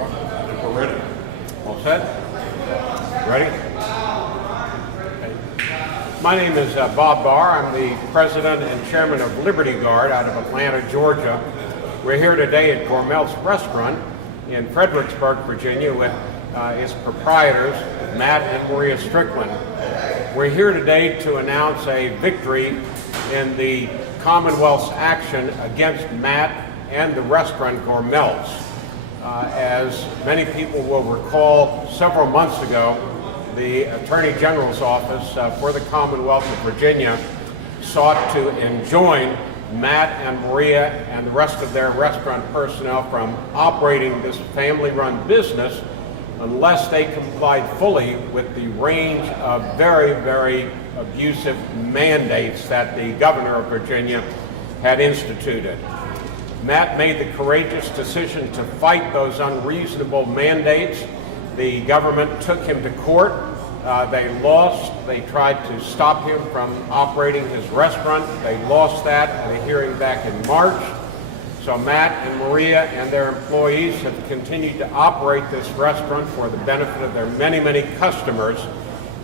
We're ready. All set? Ready? My name is Bob Barr. I'm the president and chairman of Liberty Guard out of Atlanta, Georgia. We're here today at Gourmeltz restaurant in Fredericksburg, Virginia with its proprietors, Matt and Maria Strickland. We're here today to announce a victory in the Commonwealth's action against Matt and the restaurant Gourmeltz. As many people will recall, several months ago, the Attorney General's office for the Commonwealth of Virginia sought to enjoin Matt and Maria and the rest of their restaurant personnel from operating this family-run business unless they complied fully with the range of very, very abusive mandates that the governor of Virginia had instituted. Matt made the courageous decision to fight those unreasonable mandates. The government took him to court. They lost. They tried to stop him from operating his restaurant. They lost that at a hearing back in March. So Matt and Maria and their employees have continued to operate this restaurant for the benefit of their many, many customers.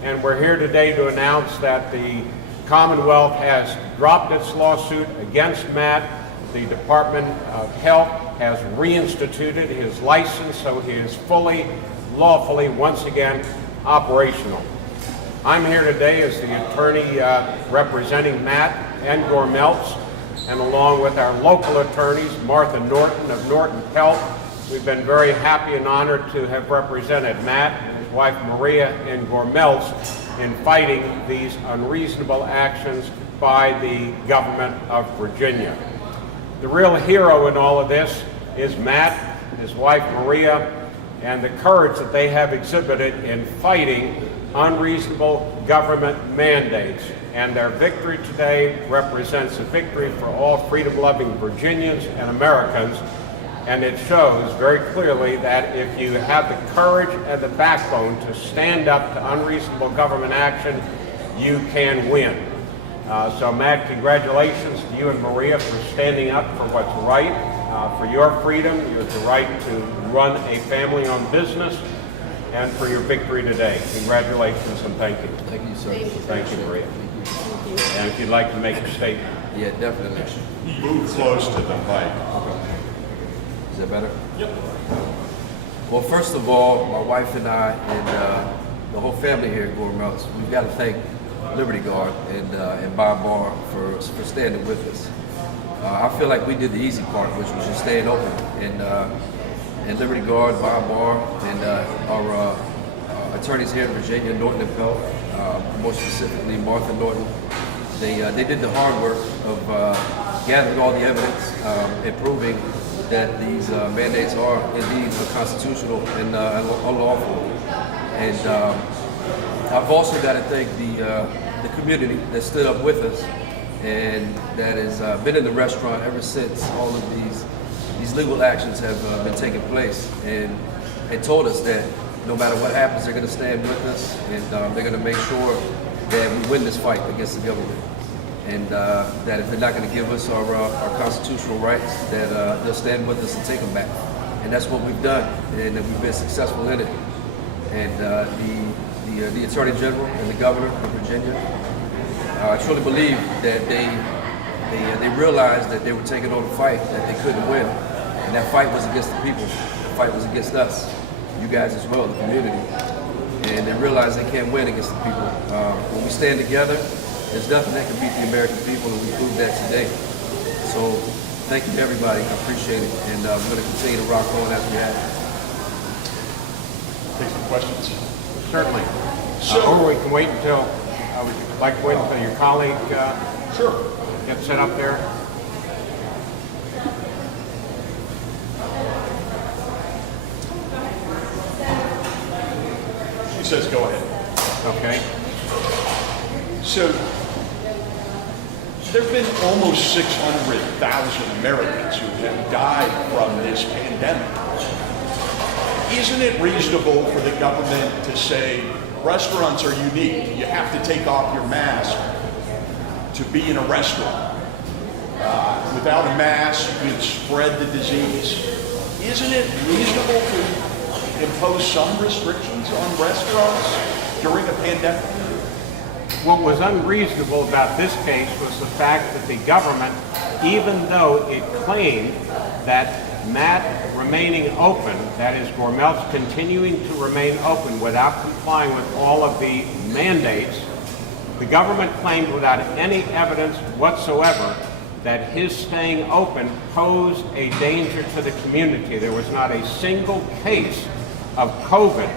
And we're here today to announce that the Commonwealth has dropped its lawsuit against Matt. The Department of Health has reinstituted his license, so he is fully, lawfully, once again, operational. I'm here today as the attorney representing Matt and Gourmeltz, and along with our local attorneys, Martha Norton of Norton Pelt. We've been very happy and honored to have represented Matt and his wife Maria in Gourmeltz in fighting these unreasonable actions by the government of Virginia. The real hero in all of this is Matt, his wife Maria, and the courage that they have exhibited in fighting unreasonable government mandates. And their victory today represents a victory for all freedom-loving Virginians and Americans. And it shows very clearly that if you have the courage and the backbone to stand up to unreasonable government action, you can win. So Matt, congratulations to you and Maria for standing up for what's right, for your freedom, the right to run a family-owned business, and for your victory today. Congratulations and thank you. Thank you, sir. Thank you, Maria. And if you'd like to make a statement. Yeah, definitely. Move close to the mic. Is that better? Yep. Well, first of all, my wife and I and the whole family here at Gourmeltz, we've got to thank Liberty Guard and Bob Barr for standing with us. I feel like we did the easy part, which was just staying open. And Liberty Guard, Bob Barr, and our attorneys here in Virginia, Norton and Pelt, more specifically Martha Norton, they did the hard work of gathering all the evidence and proving that these mandates are indeed unconstitutional and unlawful. And I've also got to thank the community that stood up with us and that has been in the restaurant ever since all of these legal actions have been taking place, and told us that no matter what happens, they're going to stand with us, and they're going to make sure that we win this fight against the government, and that if they're not going to give us our constitutional rights, that they'll stand with us and take them back. And that's what we've done, and that we've been successful in it. And the Attorney General and the Governor of Virginia, I truly believe that they realized that they were taking on a fight that they couldn't win. And that fight was against the people. The fight was against us, you guys as well, the community. And they realized they can't win against the people. When we stand together, there's nothing that can beat the American people, and we proved that today. So thank you to everybody. I appreciate it. And we're going to continue to rock on as we have. Take some questions. Certainly. So, or we can wait until, would you like to wait until your colleague sure. gets set up there? She says go ahead. Okay. So, there have been almost 600,000 Americans who have died from this pandemic. Isn't it reasonable for the government to say restaurants are unique? You have to take off your mask to be in a restaurant. Without a mask, you'd spread the disease. isn't it reasonable to impose some restrictions on restaurants during a pandemic? What was unreasonable about this case was the fact that the government, even though it claimed that MAT remaining open, that is Gourmeltz continuing to remain open without complying with all of the mandates, the government claimed without any evidence whatsoever that his staying open posed a danger to the community. There was not a single case of COVID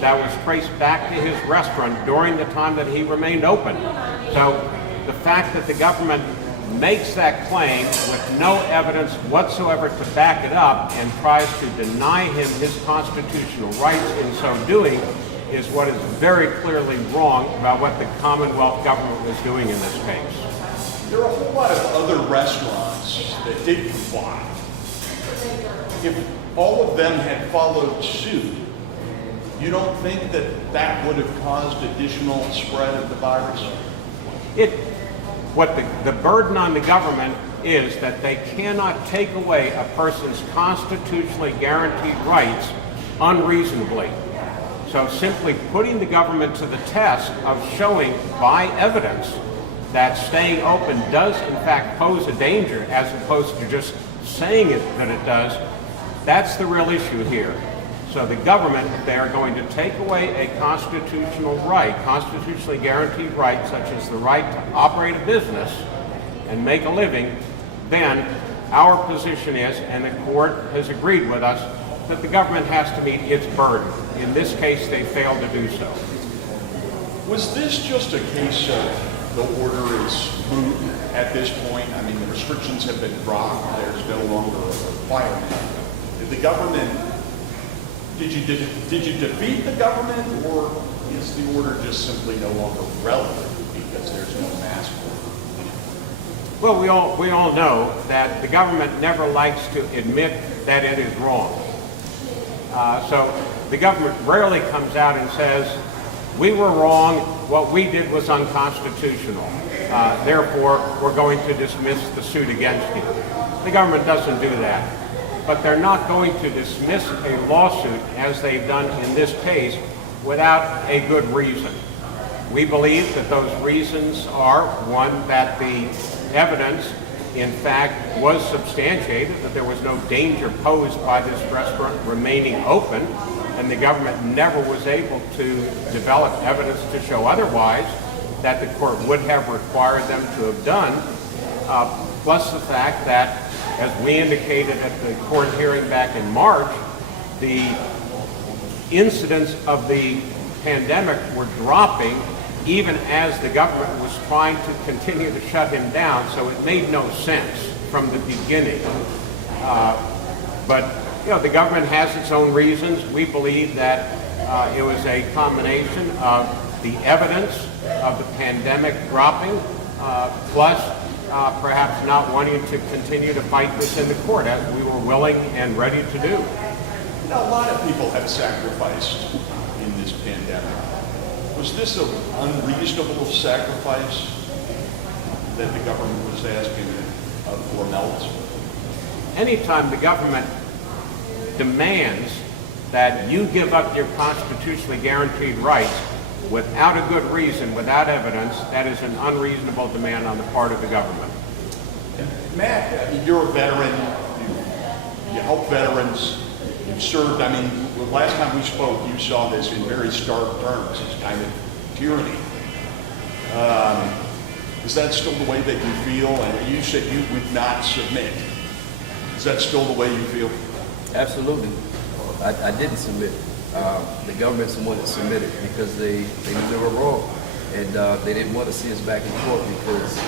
that was traced back to his restaurant during the time that he remained open. So the fact that the government makes that claim with no evidence whatsoever to back it up and tries to deny him his constitutional rights in so doing is what is very clearly wrong about what the Commonwealth government was doing in this case. There are a whole lot of other restaurants that did comply. If all of them had followed suit, you don't think that that would have caused additional spread of the virus? What the burden on the government is that they cannot take away a person's constitutionally guaranteed rights unreasonably. So simply putting the government to the test of showing by evidence that staying open does in fact pose a danger as opposed to just saying it that it does, that's the real issue here. So the government, if they are going to take away a constitutional right, constitutionally guaranteed right, such as the right to operate a business and make a living, then our position is, and the court has agreed with us, that the government has to meet its burden. In this case, they failed to do so. Was this just a case of the order is moot at this point? I mean, the restrictions have been dropped. There's no longer a requirement. Did the government, did you defeat the government, or is the order just simply no longer relevant because there's no mask order? Well, we all know that the government never likes to admit that it is wrong. So the government rarely comes out and says, we were wrong, what we did was unconstitutional. Therefore, we're going to dismiss the suit against you. The government doesn't do that. But they're not going to dismiss a lawsuit, as they've done in this case, without a good reason. We believe that those reasons are, one, that the evidence, in fact, was substantiated, that there was no danger posed by this restaurant remaining open, and the government never was able to develop evidence to show otherwise, that the court would have required them to have done, plus the fact that, as we indicated at the court hearing back in March, the incidents of the pandemic were dropping even as the government was trying to continue to shut him down, so it made no sense from the beginning. But the government has its own reasons. We believe that it was a combination of the evidence of the pandemic dropping, plus perhaps not wanting to continue to fight this in the court, as we were willing and ready to do. A lot of people have sacrificed in this pandemic. Was this an unreasonable sacrifice that the government was asking of Gourmeltz? Anytime the government demands that you give up your constitutionally guaranteed rights without a good reason, without evidence, that is an unreasonable demand on the part of the government. Matt, I mean, you're a veteran. You help veterans. You've served. I mean, the last time we spoke, you saw this in very stark terms, this kind of tyranny. Is that still the way that you feel? And you said you would not submit. Is that still the way you feel? Absolutely. I didn't submit. The government's the one that submitted because they knew they were wrong. And they didn't want to see us back in court because,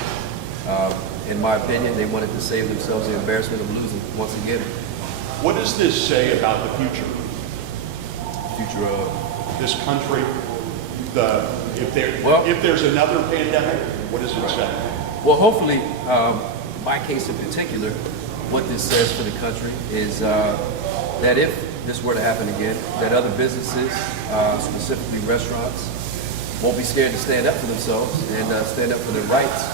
in my opinion, they wanted to save themselves the embarrassment of losing once again. What does this say about the future? Future of this country? If there's another pandemic, what does it say? Well, hopefully, my case in particular, what this says for the country is that if this were to happen again, that other businesses, specifically restaurants, won't be scared to stand up for themselves and stand up for their rights.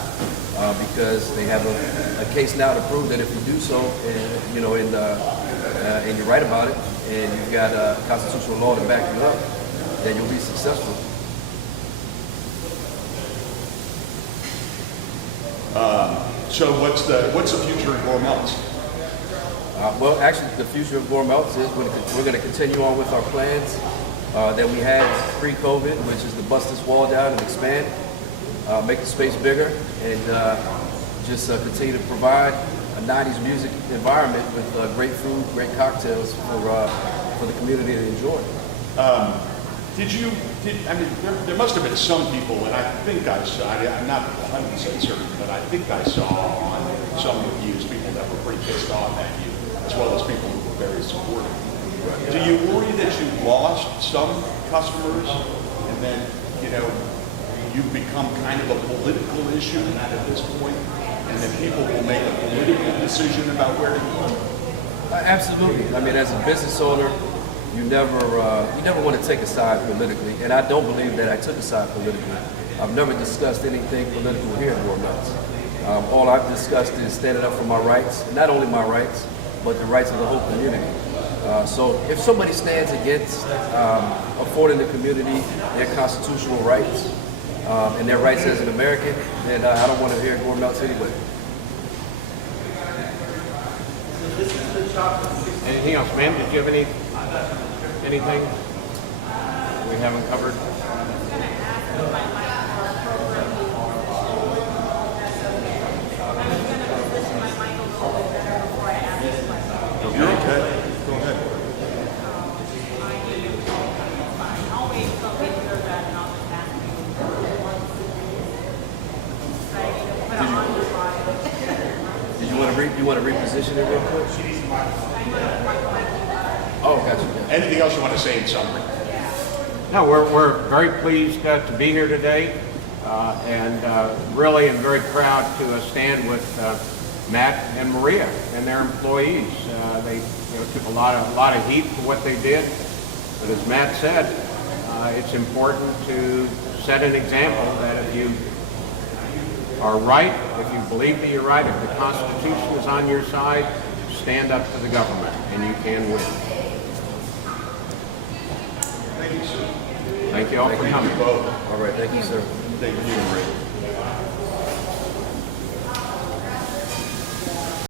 because they have a case now to prove that if you do so, and, you know, and you're right about it, and you've got a constitutional law to back you up, then you'll be successful. So what's the future of Gourmeltz? Well, actually, the future of Gourmeltz is we're going to continue on with our plans that we had pre-COVID, which is to bust this wall down and expand, make the space bigger, and just continue to provide a 90s music environment with great food, great cocktails for the community to enjoy. I mean, there must have been some people, and I think I saw, I'm not 100% certain, but I think I saw on some reviews people that were pretty pissed off at you, as well as people who were very supportive. Do you worry that you lost some customers, and then, you know, you've become kind of a political issue at this point, and then people will make a political decision about where to go? Absolutely. I mean, as a business owner, you never want to take a side politically, and I don't believe that I took a side politically. I've never discussed anything political here at Gourmeltz. All I've discussed is standing up for my rights, not only my rights, but the rights of the whole community. So if somebody stands against affording the community their constitutional rights and their rights as an American, then I don't want to hear Gourmeltz anyway. Anything else, ma'am? Did you have anything we haven't covered? You're okay. Go ahead. Did you want to reposition it real quick? Oh, gotcha. Anything else you want to say in summary? No, we're very pleased to be here today, and really am very proud to stand with Matt and Maria and their employees. They took a lot of heat for what they did, but as Matt said, it's important to set an example that if you are right, if you believe that you're right, if the Constitution is on your side, stand up to the government, and you can win. Thank you, sir. Thank you all for coming. Both. All right, thank you, sir. Thank you, Ray.